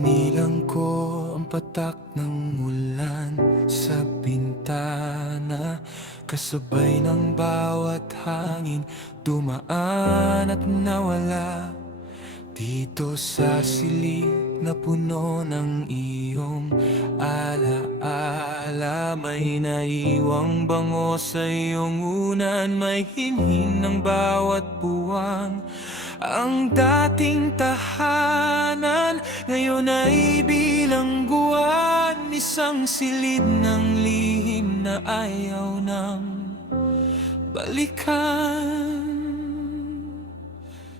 Sinilang ko ang patak ng ulan sa bintana, kasabay ng bawat hangin dumaan at nawala. Dito sa silid na puno ng iyong alaala, may naiwang bango sa iyong unan, may hinhin ng bawat buwang. Ang dating tahanan ngayon ay bilangguan, isang silid ng lihim na ayaw nang balikan.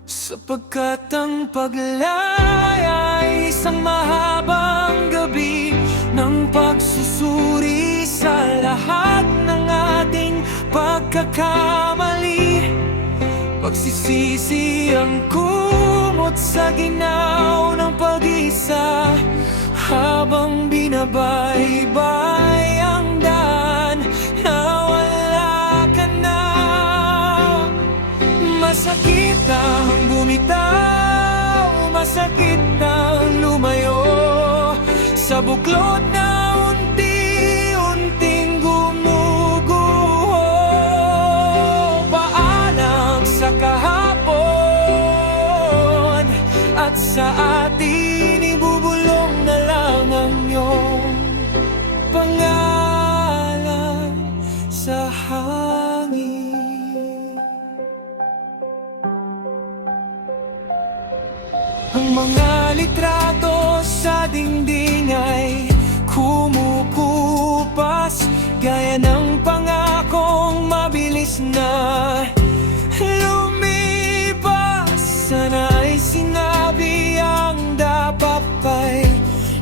Sapagkat ang paglaya ay isang mahabang gabi ng pagsusuri sa lahat ng ating pagkakamali. Pagsisisi ang kumot sa ginaw ng pag-isa, habang binabaybay ang daan, nawala ka na. Masakit ang bumitaw, masakit ang lumayo sa buklod na unti-unting gumuguho. Paalam sa kahapon, at sa atin ibubulong na lang ang iyong pangalan sa hangin. Ang mga litrato sa dingding ay kumukupas, gaya ng pangakong mabilis na lumipas. Sana'y sinabi ang dapat pa'y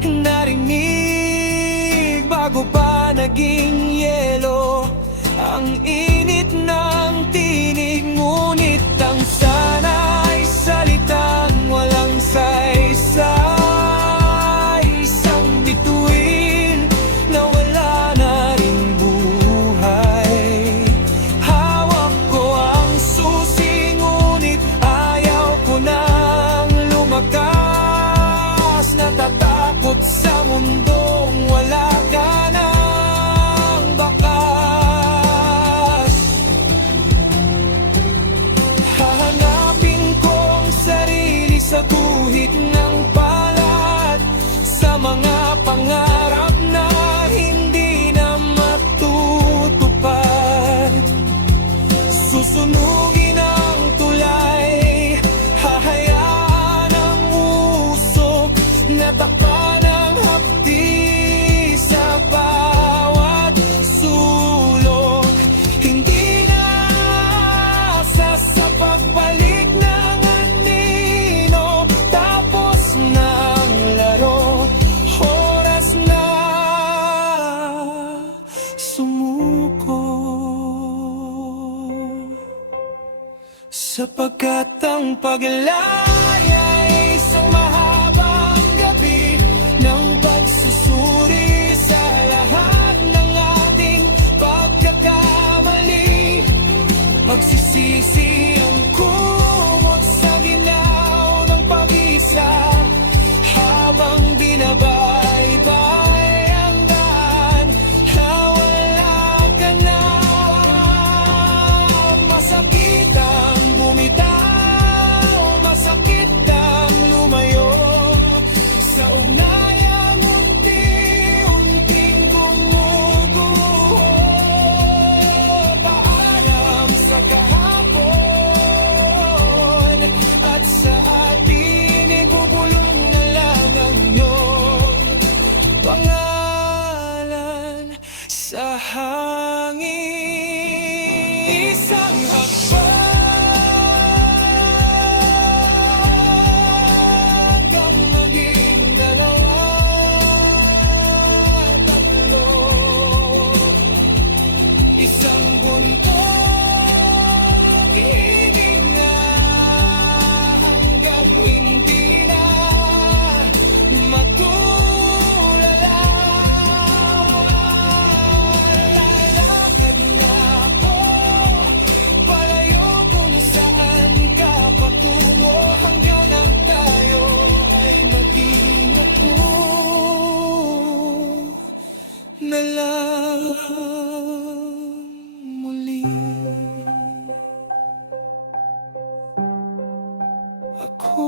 narinig, bago pa naging yelo ang init ng tinig. Ngunit ang sana'y salitang walang saysay, isang bituin na wala na ring buhay. Hawak ko ang susi, ngunit ayaw ko nang lumakas. Natatakot sa mundong wala ka ng bakas. Hahanapin kong sarili sa guhit ng palad, sa mga pangarap na hindi na matutupad. Susunugin ang tulay, hahayaan ang usok na takpan ng hapdi sa bawat sulok. Hindi na asa sa pagbalik ng anino, tapos ng laro, oras na sumuko. Sapagkat ang paglaya ay isang mahabang gabi ng pagsusuri sa lahat ng ating pagkakamali. Pagsisisi ang kumot sa ginaw ng pag-isa, habang binabaybay ang daan, nawala ka na. Masakit ang bumitaw, masakit Ako